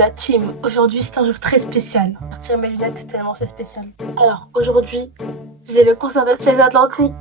la team, aujourd'hui c'est un jour très spécial. Je retire mes lunettes tellement c'est spécial. Alors aujourd'hui, j'ai le concert de Chase Atlantic.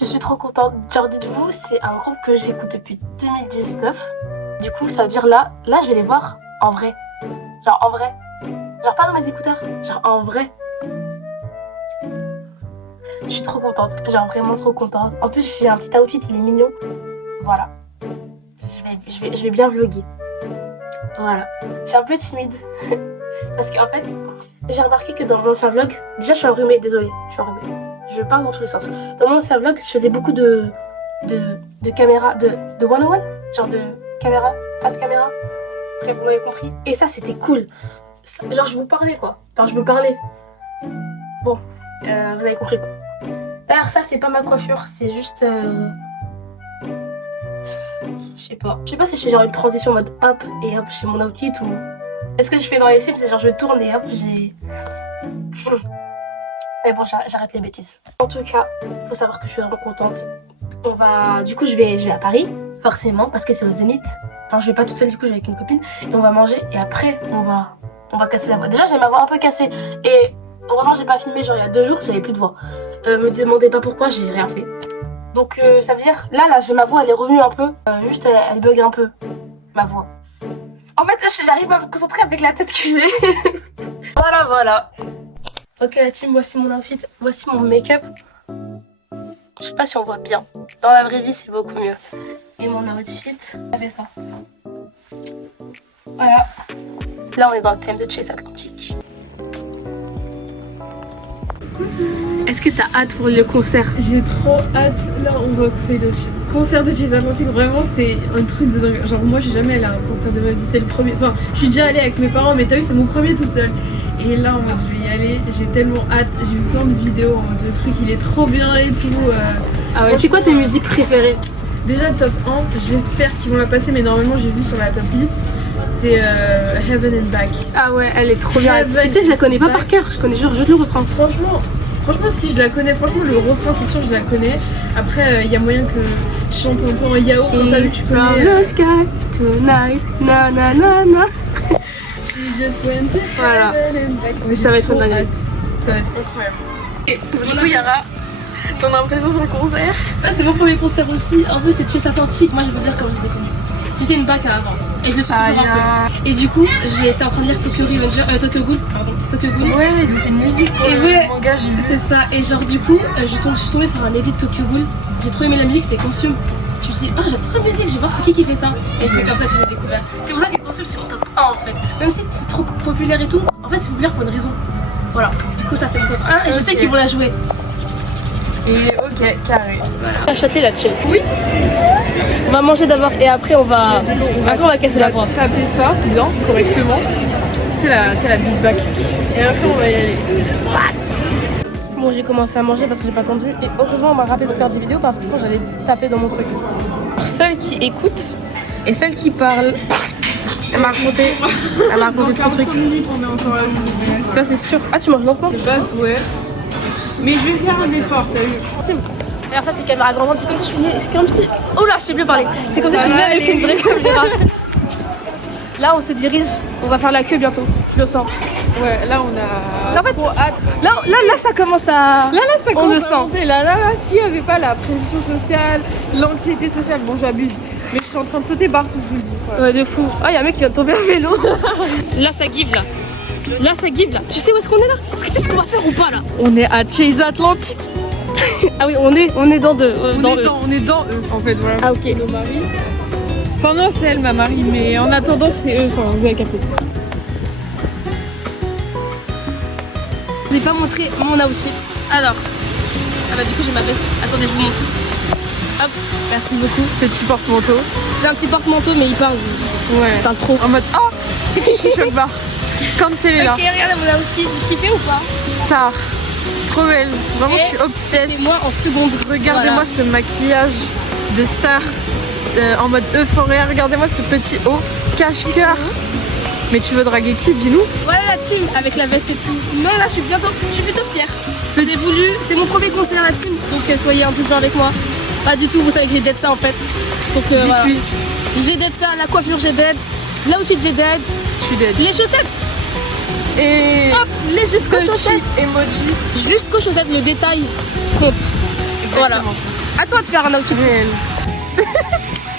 Je suis trop contente. Genre dites-vous, c'est un groupe que j'écoute depuis 2019. Du coup ça veut dire là je vais les voir en vrai. Genre en vrai. Genre pas dans mes écouteurs, genre en vrai. Je suis trop contente, genre vraiment trop contente. En plus j'ai un petit outfit, il est mignon. Voilà. Je vais bien vlogger. Voilà. Je suis un peu timide. Parce qu'en fait, j'ai remarqué que dans mon ancien vlog, déjà je suis enrhumée, désolée, je suis enrhumée. Je parle dans tous les sens. Dans mon ancien vlog, je faisais beaucoup de caméra, de one-on-one, genre de caméra, face caméra. Après vous m'avez compris. Et ça c'était cool. Genre je vous parlais quoi. Enfin je me parlais. Bon, vous avez compris quoi. D'ailleurs ça c'est pas ma coiffure, c'est juste... Je sais pas si je fais genre une transition en mode hop et hop chez mon outfit ou... Est-ce que je fais dans les Sims, c'est genre je tourne et hop j'ai... Mais bon j'arrête les bêtises. En tout cas, faut savoir que je suis vraiment contente. Du coup je vais à Paris, forcément, parce que c'est au Zénith. Enfin je vais pas toute seule, du coup je vais avec une copine. Et on va manger et après on va casser la voix. Déjà j'ai ma voix un peu cassée et heureusement j'ai pas filmé genre il y a 2 jours, j'avais plus de voix. Me demandez pas pourquoi, j'ai rien fait. Donc ça veut dire, là j'ai ma voix, elle est revenue un peu. Juste elle bug un peu, ma voix. En fait j'arrive à me concentrer avec la tête que j'ai. Voilà. Ok la team, voici mon outfit, voici mon make-up. Je sais pas si on voit bien. Dans la vraie vie c'est beaucoup mieux. Et mon outfit, avec ça. Voilà. Là on est dans le thème de Chase Atlantic. Est-ce que t'as hâte pour le concert? J'ai trop hâte. Là, on va écouter le concert de Chase Atlantic. Vraiment, c'est un truc de dingue. Genre, moi, j'ai jamais allé à un concert de ma vie. C'est le premier. Enfin, je suis déjà allée avec mes parents, mais t'as vu, c'est mon premier tout seul. Et là, en mode, je vais y aller. J'ai tellement hâte. J'ai vu plein de vidéos en mode, le truc, il est trop bien et tout. Ah ouais, c'est quoi tes musiques préférées? Déjà, top 1, j'espère qu'ils vont la passer, mais normalement, j'ai vu sur la top list. C'est Heaven and Back. Ah ouais, elle est trop bien. Tu sais, je la connais pas par cœur. Je connais juste le refrain. Franchement, si je la connais, franchement, le refrain, c'est sûr, je la connais. Après, il y a moyen que je chante un peu en yaourt quand t'as vu, tu connais. The sky tonight, na na na na. Just went to voilà. Heaven and Back. Oui, ça va être une dinguerie. Ça va être incroyable. Et du coup, Yara, ton impression sur le concert? C'est mon premier concert aussi. En plus, c'est Chase Atlantic. Moi, je veux dire comment je les ai connus. J'étais une bac avant. Et je le suis toujours un peu. Et du coup, j'étais en train de lire Tokyo Ghoul. Tokyo Ghoul. Ouais, ils ont fait une musique pour le manga, j'ai vu. C'est ça. Et genre, du coup, je suis tombée sur un edit de Tokyo Ghoul. J'ai trop aimé la musique, c'était Consume. Je me suis dit, oh, j'aime trop la musique, je vais voir c'est qui fait ça. Et c'est comme ça que j'ai découvert. C'est pour ça que Consume, c'est mon top 1 en fait. Même si c'est trop populaire et tout, en fait, c'est populaire pour une raison. Voilà. Du coup, ça, c'est mon top 1 et je sais qu'ils vont la jouer. Et ok, carré. Voilà. À Châtelet, la chill. Oui. On va manger d'abord et après on va casser la voix. Taper ça bien, correctement. C'est la big back. Et après on va y aller. Bon, j'ai commencé à manger parce que j'ai pas attendu. Et heureusement on m'a rappelé de faire des vidéos parce que sinon j'allais taper dans mon truc. Celle qui écoute et celle qui parle. Elle m'a raconté trop de trucs. On est encore là. Ça c'est sûr. Ah tu manges lentement? Je passe, ouais. Mais je vais faire un effort, t'as vu? Tim, regarde ça c'est caméra grande, c'est comme ça je finis. C'est comme si. Oh là je sais plus parler. C'est comme ça je finis avec une vraie caméra. Là on se dirige, on va faire la queue bientôt. Je le sens. Ouais, là on a en fait, trop hâte. Là ça commence à. Là ça on commence le à sent. monter. Là, s'il n'y avait pas la pression sociale, l'anxiété sociale, bon j'abuse, mais je serais en train de sauter partout, je vous le dis. Voilà. Ouais de fou. Ah y'a un mec qui vient de tomber à vélo. Là ça give là. Là ça give là. Tu sais où est-ce qu'on est là? Est-ce que tu sais ce qu'on va faire ou pas là? On est à Chase Atlantic. Ah oui on est dans deux. On est dans eux en fait, voilà. Ah ok. Nos maris. Enfin non c'est elle ma mari, mais en attendant c'est eux, enfin vous avez capté. Je n'ai pas montré mon outfit. Alors, ah bah du coup j'ai ma veste. Attendez, je vous montre. Hop, merci beaucoup. Petit porte-manteau. J'ai un petit porte-manteau mais il parle. Ouais. Il parle trop. En mode oh je suis choc barre. Comme c'est là. Ok, regardez mon outfit. Vous kiffez ou pas? Star. Trop belle. Vraiment je suis obsède. Et moi en seconde. Regardez-moi ce maquillage de star en mode euphorie. Regardez-moi ce petit haut cache-cœur. Mais tu veux draguer qui, dis-nous? Voilà la team avec la veste et tout. Mais là je suis plutôt fière. J'ai voulu, c'est mon premier concert la team, donc soyez un peu dur avec moi. Pas du tout, vous savez que j'ai dead ça en fait. Donc voilà. J'ai dead ça, la coiffure j'ai dead. L'outfit j'ai dead. Je suis dead. Les chaussettes. Et Hop, les jusqu'aux chaussettes. emoji. Jusqu'aux chaussettes, le détail compte. Voilà. À toi de faire un outfit. Réel.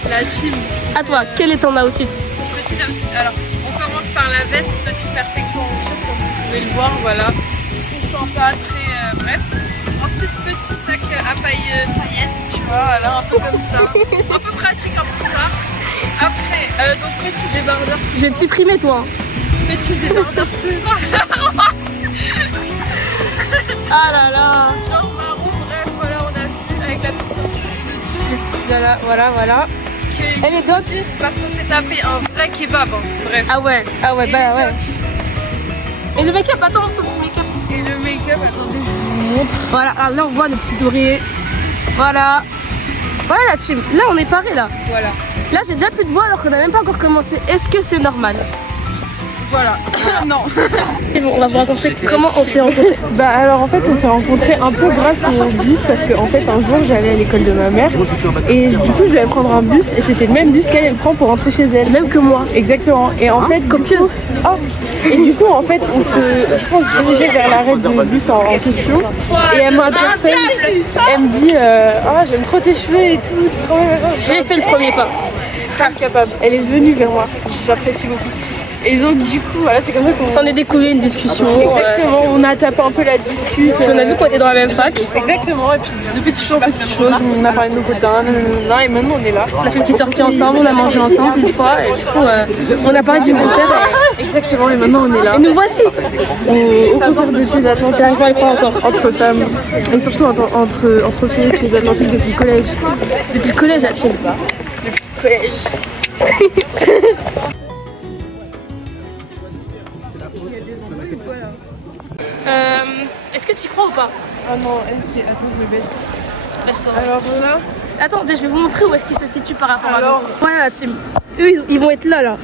La team. À toi, quel est ton outfit? Petit outfit. Alors, on commence par la veste, petit perfecto en cuir, comme vous pouvez le voir, voilà. On sent pas très bref. Ensuite, petit sac à paillettes, tu vois, voilà, un peu comme ça. Un peu pratique, un peu ça. Après, donc petit débardeur. Je vais te supprimer toi. Petit débardeur tout ça. Ah là là. Genre marron, bref, voilà, on a vu avec la petite ceinture dessus. Voilà. Elle est dope. Parce qu'on s'est tapé un vrai kebab, hein. Bref. Ah ouais, Et bah ouais. le Et le make-up, attends, ton petit make-up. Et le make-up, attendez, je vous montre. Voilà, ah, là on voit le petit doré. Voilà. Voilà la team, là on est paré là. Voilà. Là j'ai déjà plus de voix alors qu'on n'a même pas encore commencé. Est-ce que c'est normal? Voilà. Non. C'est bon, on va vous raconter comment on s'est rencontrés. Bah alors en fait on s'est rencontrés un peu grâce au bus parce qu'en fait un jour j'allais à l'école de ma mère et du coup je devais prendre un bus et c'était le même bus qu'elle elle prend pour rentrer chez elle. Même que moi. Exactement. Et en fait copieuse. Et du coup en fait on se, je pense, dirigeait vers l'arrêt du bus en question et elle m'interpelle, elle me dit ah j'aime trop tes cheveux et tout. J'ai fait le premier pas. Incapable. Elle est venue vers moi, j'apprécie beaucoup. Et donc du coup voilà c'est comme ça qu'on S'en est découlé une discussion. Exactement, on a tapé un peu la discute. On a vu qu'on était dans la même fac. Exactement, et puis de petites choses, on a parlé de nos potins, et maintenant on est là. On a fait une petite sortie ensemble, on a mangé ensemble une fois et du coup on a parlé du concert. Exactement, et maintenant on est là. Et nous voici Au concert de chez Atlantique, j'arrive pas encore. entre femmes, et surtout entre filles de chez Atlantique depuis le collège. Depuis le collège la team. Est-ce que tu y crois ou pas? Ah non, attends, je me baisse. Reste Alors là, Attendez, je vais vous montrer où est-ce qu'ils se situent par rapport à Alors nous. Voilà la team. Eux, ils vont être là, là.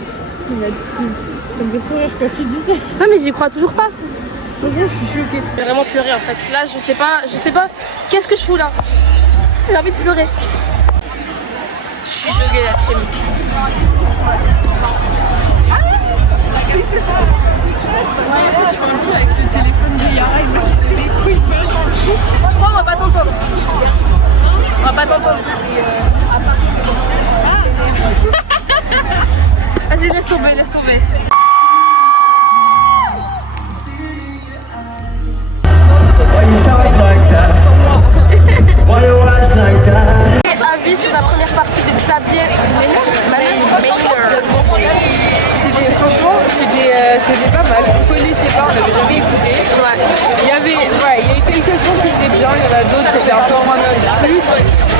là-dessus, ça me fait trop rire quand tu dis ça. Non mais j'y crois toujours pas. Je suis choquée. J'ai vraiment pleuré en fait. Là, je sais pas. Qu'est-ce que je fous là? J'ai envie de pleurer. Je suis choquée la team. Tu vois un peu avec le téléphone de Yara, il m'a cassé les couilles. Franchement, on va pas t'entendre. On va pas t'entendre. Vas-y, laisse tomber, laisse tomber. Why you talk like that? Why you act like that? Avis sur la première partie de Xavier Maynard. Franchement, c'était pas mal. On connaissait pas, on n'avait jamais écouté. Il y a eu quelques sons qui étaient bien, il y en a d'autres, c'était un peu moins notre truc.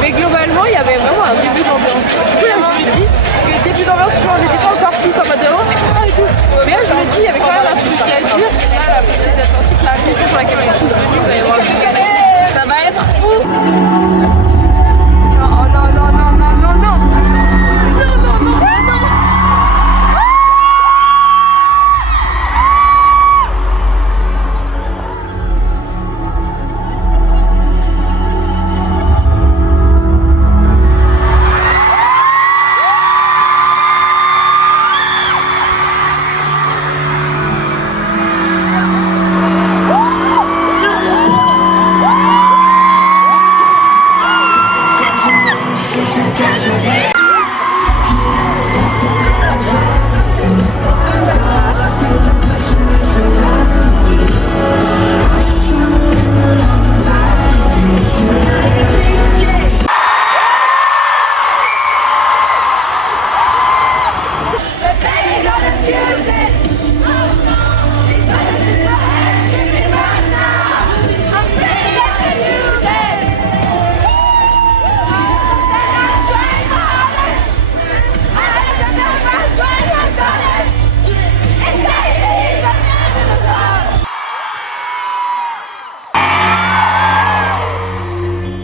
Mais globalement, il y avait vraiment un début d'ambiance. Du coup, là, je me dis, parce que début d'ambiance, souvent, on n'était pas encore tous en mode oh, et tout. Mais là, je me dis, il y avait quand même un truc à dire. Et là, la petite Atlantique, la raison pour laquelle on est tous venus, il va y avoir du galère. Ça va être fou. Non, non, non, non, non, non, non. Non, non, non, non, non.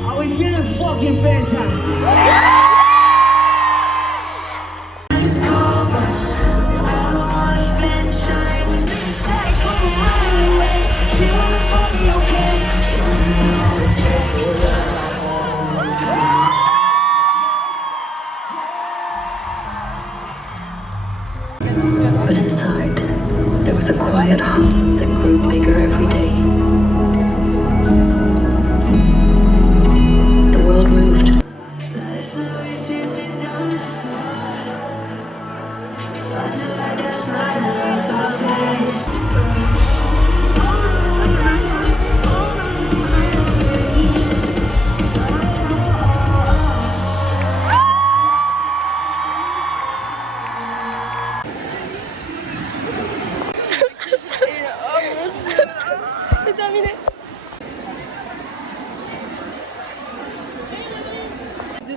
Are we feeling fucking fantastic?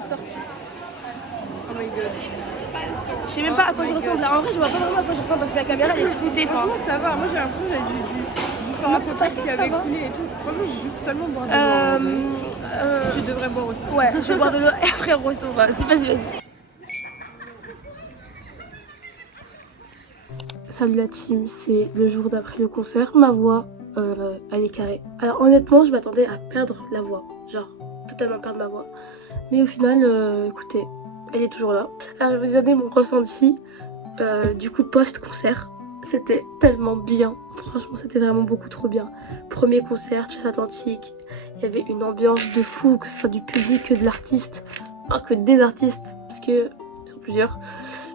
sortie. Oh my god. Je sais même pas à quoi je ressemble. Là, en vrai, je vois pas vraiment à quoi je ressemble parce que la caméra elle est floutée. Franchement, ça va. Moi, j'ai l'impression que j'avais du sang à potasse qui avait coulé et tout. Franchement, j'ai juste tellement boire de l'eau. Tu devrais boire aussi. Ouais, je vais boire de l'eau et après on ressort. Vas-y. Salut la team, c'est le jour d'après le concert. Ma voix, elle est carrée. Alors honnêtement, je m'attendais à perdre la voix. Genre, totalement perdre ma voix. Mais au final, écoutez, elle est toujours là. Alors je vais vous donner mon ressenti du coup post-concert. C'était tellement bien. Franchement, c'était vraiment beaucoup trop bien. Premier concert, Chess Atlantique. Il y avait une ambiance de fou, que ce soit du public que de l'artiste. Enfin, que des artistes, parce que ils sont plusieurs.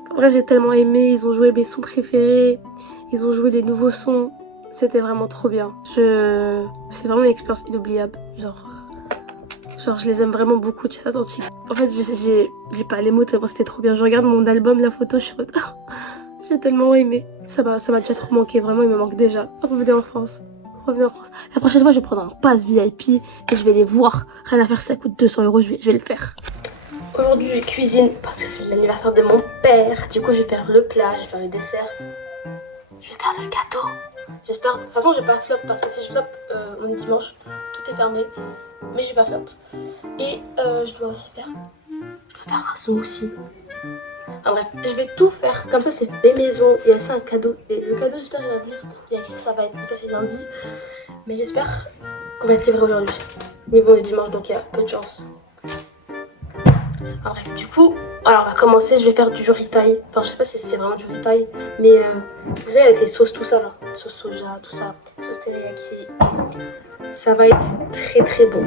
En vrai, j'ai tellement aimé. Ils ont joué mes sons préférés. Ils ont joué les nouveaux sons. C'était vraiment trop bien. C'est vraiment une expérience inoubliable. Genre, je les aime vraiment beaucoup, Chess Atlantique. En fait, j'ai pas les mots tellement c'était trop bien. Je regarde mon album, la photo, je suis en mode... J'ai tellement aimé. Ça m'a déjà trop manqué. Vraiment, il me manque déjà. Revenez en France. Revenez en France. La prochaine fois, je vais prendre un pass VIP et je vais les voir. Rien à faire, ça coûte 200 €. Je vais le faire. Aujourd'hui, je cuisine parce que c'est l'anniversaire de mon père. Du coup, je vais faire le plat, je vais faire le dessert. Je vais faire le gâteau. J'espère. De toute façon, je vais pas flop parce que si je flop, on est dimanche. Tout est fermé. Mais je vais pas flop. Et je dois aussi faire. Je dois faire un smoothie. Ah bref, je vais tout faire, comme ça c'est fait maison, il y a aussi un cadeau, et le cadeau j'espère qu'il va venir parce qu'il y a écrit que ça va être livré lundi, mais j'espère qu'on va être livré aujourd'hui. Mais bon, on est dimanche donc il y a peu de chance. Ah bref, du coup, alors on va commencer, je vais faire du riz-taille, enfin je sais pas si c'est vraiment du riz-taille, mais vous savez avec les sauces tout ça là, sauce soja, tout ça, sauce teriyaki, ça va être très bon.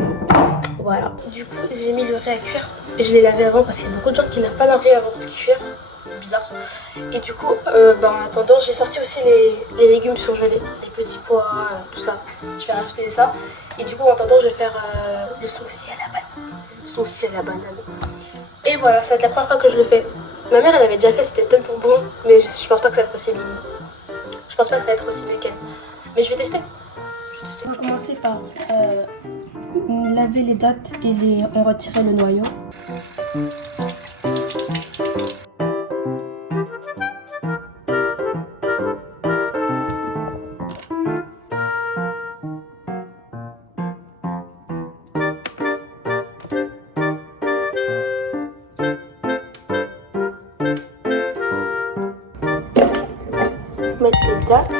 Voilà, du coup j'ai mis le riz à cuire, je l'ai lavé avant parce qu'il y a beaucoup de gens qui n'ont pas leur riz avant de cuire, c'est bizarre. Et du coup, en attendant, j'ai sorti aussi les légumes surgelés, les petits pois, tout ça, je vais rajouter ça. Et du coup, en attendant, je vais faire le smoothie à la banane. Le smoothie à la banane. Et voilà, ça va être la première fois que je le fais. Ma mère, elle avait déjà fait, c'était tellement bon, mais je pense pas que ça va être aussi bon. Je pense pas que ça va être aussi bon qu'elle. Mais je vais tester. On va commencer par laver les dattes et retirer le noyau. Mettre les dattes.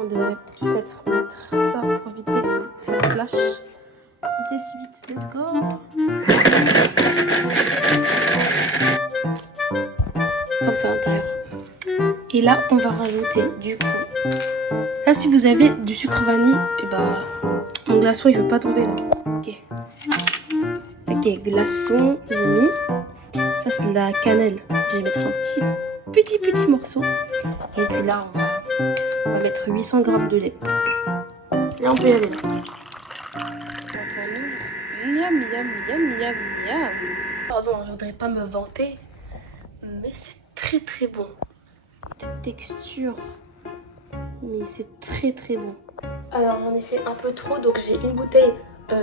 On devrait peut-être mettre ça pour éviter que ça se lâche. Vitesse 8, let's go. Comme ça à l'intérieur. Et là, on va rajouter du coup. Là, si vous avez du sucre vanille, et bah mon glaçon il veut pas tomber là. Ok, glaçon, j'ai mis. Ça c'est de la cannelle. Je vais mettre un petit morceau. Et puis là, on va mettre 800 g de lait. Là, on peut y aller. Quand on ouvre, miam. Pardon, je voudrais pas me vanter, mais c'est très bon. Des textures. Mais c'est très bon. Alors j'en ai fait un peu trop, donc j'ai une bouteille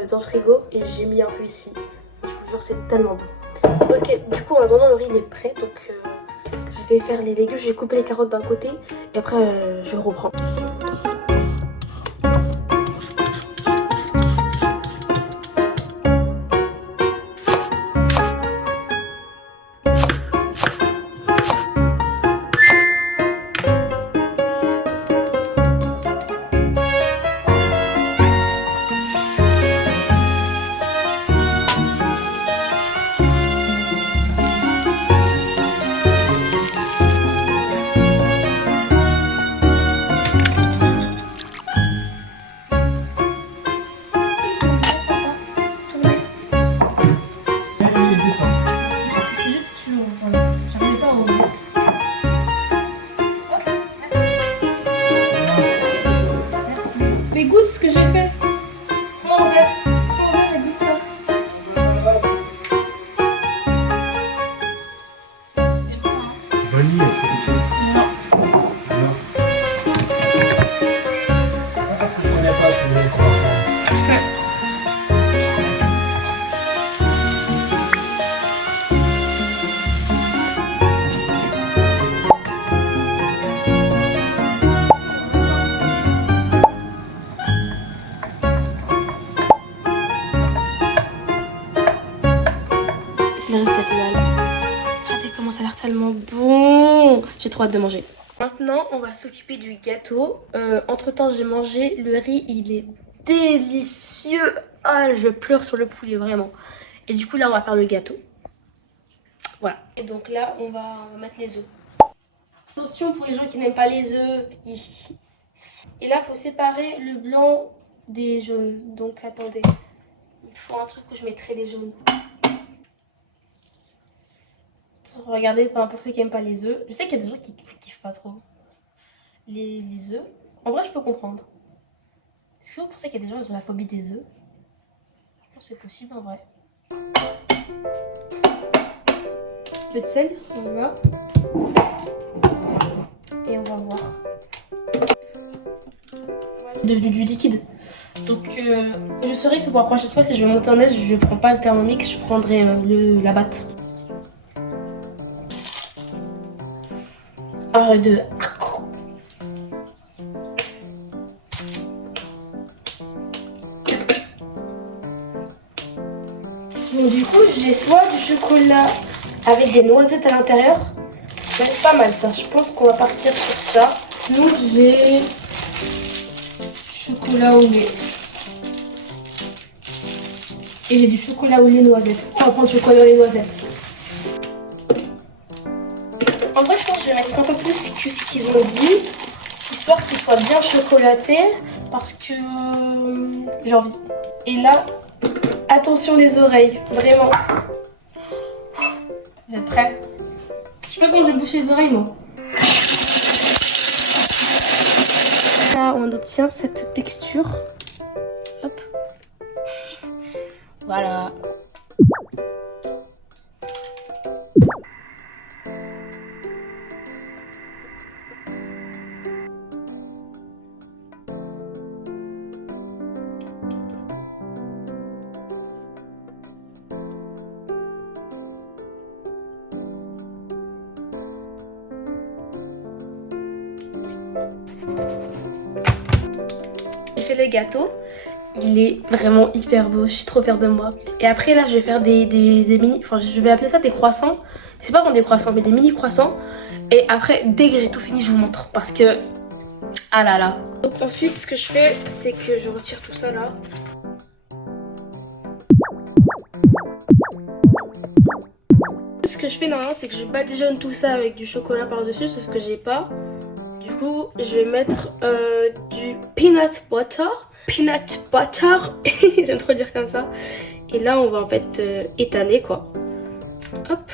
dans le frigo et j'ai mis un peu ici. Je vous jure, c'est tellement bon. Ok, du coup en attendant le riz il est prêt, donc je vais faire les légumes. Je vais couper les carottes d'un côté et après je reprends. voici le résultat final. Regardez comment ça a l'air tellement bon. J'ai trop hâte de manger. Maintenant, on va s'occuper du gâteau. Entre temps, j'ai mangé le riz. Il est délicieux. Ah, je pleure sur le poulet, vraiment. Et du coup, là, on va faire le gâteau. Voilà. Et donc là, on va mettre les œufs. Attention pour les gens qui n'aiment pas les œufs. Et là, il faut séparer le blanc des jaunes. Donc, attendez. Il faut un truc où je mettrai les jaunes. Regardez, pour ceux qui n'aiment pas les œufs. Je sais qu'il y a des gens qui kiffent pas trop les œufs. En vrai, je peux comprendre. Est-ce que vous pensez qu'il y a des gens qui ont la phobie des œufs? Je pense que c'est possible en vrai. Un peu de sel, on va. Et on va voir. C'est devenu du liquide. Donc je saurais que pour la prochaine fois, si je vais monter en neige, je prends pas le Thermomix, je prendrai la batte. Arrête de... Donc du coup, j'ai soit du chocolat avec des noisettes à l'intérieur. C'est pas mal ça, je pense qu'on va partir sur ça. Sinon j'ai chocolat au lait. Et j'ai du chocolat au lait noisette. On va prendre chocolat au lait noisette. En vrai, je pense que je vais mettre un peu plus que ce qu'ils ont dit, histoire qu'il soit bien chocolaté, parce que j'ai envie. Et là, attention les oreilles, vraiment. Vous êtes prêts? Je sais pas comment je vais boucher les oreilles, moi. Là, on obtient cette texture. Hop. Voilà. J'ai fait le gâteau, il est vraiment hyper beau, je suis trop fière de moi. Et après là je vais faire des mini, enfin je vais appeler ça des croissants. C'est pas vraiment des croissants mais des mini croissants. Et après dès que j'ai tout fini je vous montre parce que... Ah là là. Donc ensuite ce que je fais c'est que je retire tout ça là. Ce que je fais normalement c'est que je badigeonne tout ça avec du chocolat par dessus, sauf que j'ai pas. Du coup, je vais mettre du peanut butter. Peanut butter. J'aime trop dire comme ça. Et là, on va en fait étaler quoi. Hop.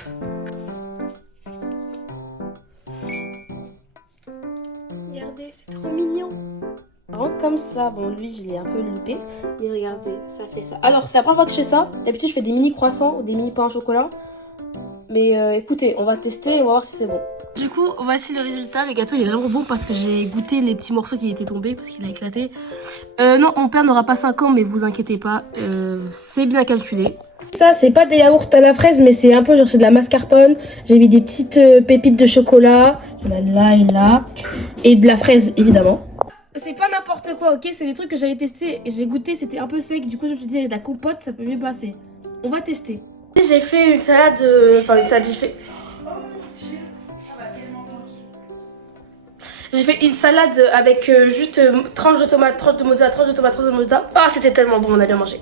Regardez, c'est trop mignon. Comme ça, bon lui je l'ai un peu loupé. Mais regardez, ça fait ça. Alors, c'est la première fois que je fais ça. D'habitude, je fais des mini croissants ou des mini pains au chocolat. Mais écoutez, on va tester et on va voir si c'est bon. Du coup, voici le résultat. Le gâteau il est vraiment bon parce que j'ai goûté les petits morceaux qui étaient tombés parce qu'il a éclaté. Non, mon père n'aura pas 5 ans, mais vous inquiétez pas, c'est bien calculé. Ça, c'est pas des yaourts à la fraise, mais c'est un peu genre c'est de la mascarpone. J'ai mis des petites pépites de chocolat. On a là et là. Et de la fraise, évidemment. C'est pas n'importe quoi, ok? C'est des trucs que j'avais testé et j'ai goûté, c'était un peu sec. Du coup, je me suis dit, avec de la compote, ça peut mieux passer. On va tester. J'ai fait une salade, j'ai fait une salade avec juste tranche de tomate, tranche de mozza, tranche de tomate, tranche de mozza. Ah, c'était tellement bon, on a bien mangé.